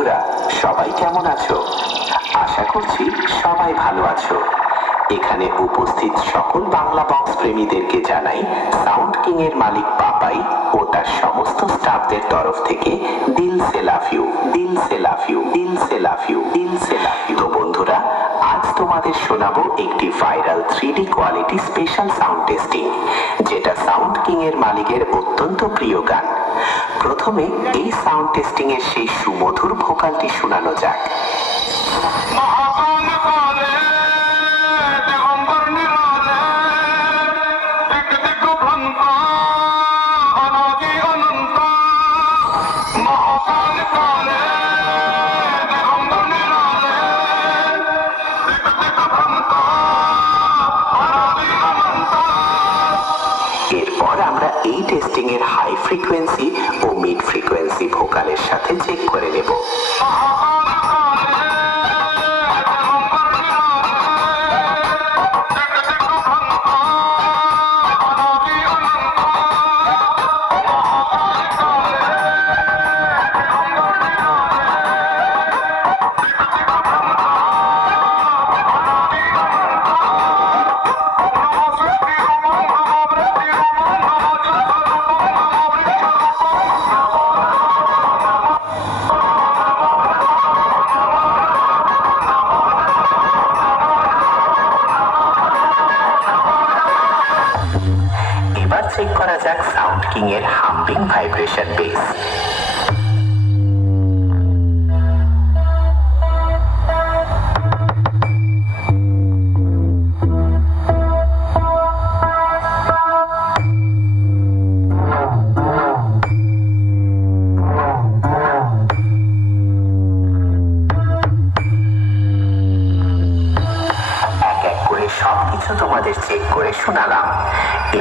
বন্ধুরা, সবাই কেমন আছো? আশা করছি সবাই ভালো আছো। এখানে উপস্থিত সকল বাংলা বক্স প্রেমীদেরকে জানাই সাউন্ড কিং এর মালিক পাপাই ও তার সমস্ত স্টাফদের তরফ থেকে দিল সে লাভ ইউ, দিল সে লাভ ইউ, দিল সে লাভ ইউ, দিল সে লাভ ইউ। তো বন্ধুরা, আজ তোমাদের শোনাবো একটি viral 3D quality special sound testing, যেটা সাউন্ড কিং এর মালিকের অত্যন্ত প্রিয় গান। প্রথমে এই সাউন্ড টেস্টিং এর সেই সুমধুর ভোকালটি শোনানো যাক। এরপর আমরা এই টেস্টিং এর হাই ফ্রিকোয়েন্সি ও মিড ফ্রিকোয়েন্সি ভোকালের সাথে চেক করে নেব। এবার চেক করা যাক সাউন্ড কিং এর হাম্পিং ভাইব্রেশন বেস। সবকিছু তোমাদের চেক করে শোনালাম।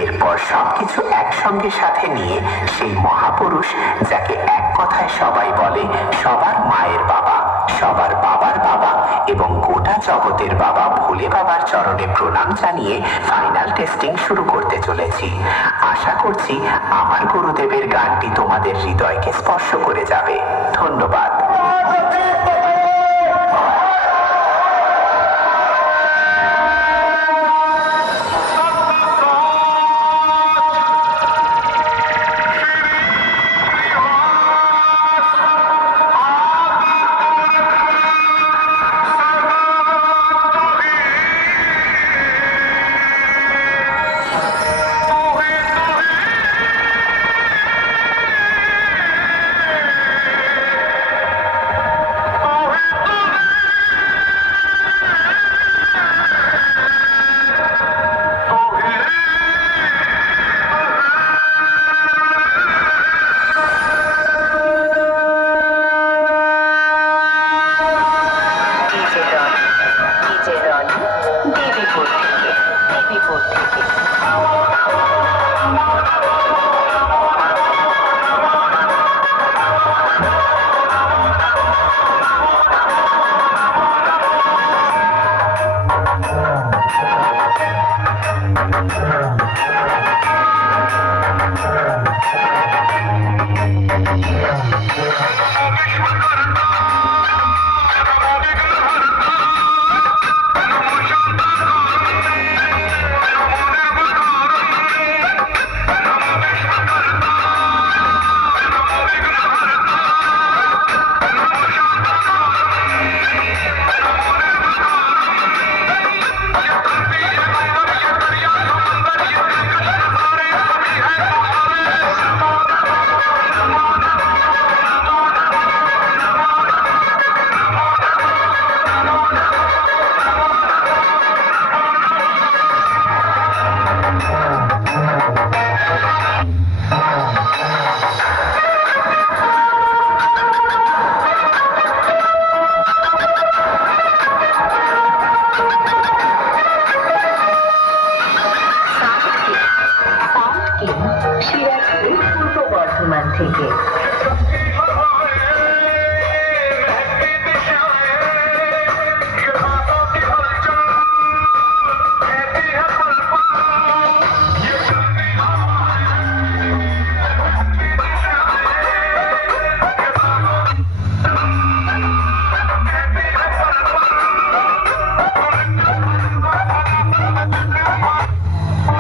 এরপর সবকিছু একসঙ্গে সাথে নিয়ে সেই মহাপুরুষ, যাকে এক কথায় সবাই বলে সবার মায়ের বাবা, সবার বাবার বাবা এবং গোটা জগতের বাবা ভোলে বাবার চরণে প্রণাম জানিয়ে ফাইনাল টেস্টিং শুরু করতে চলেছি। আশা করছি আমার গুরুদেবের গানটি তোমাদের হৃদয়কে স্পর্শ করে যাবে। ধন্যবাদ। সিরাজপুর, পূর্ব বর্ধমান থেকে।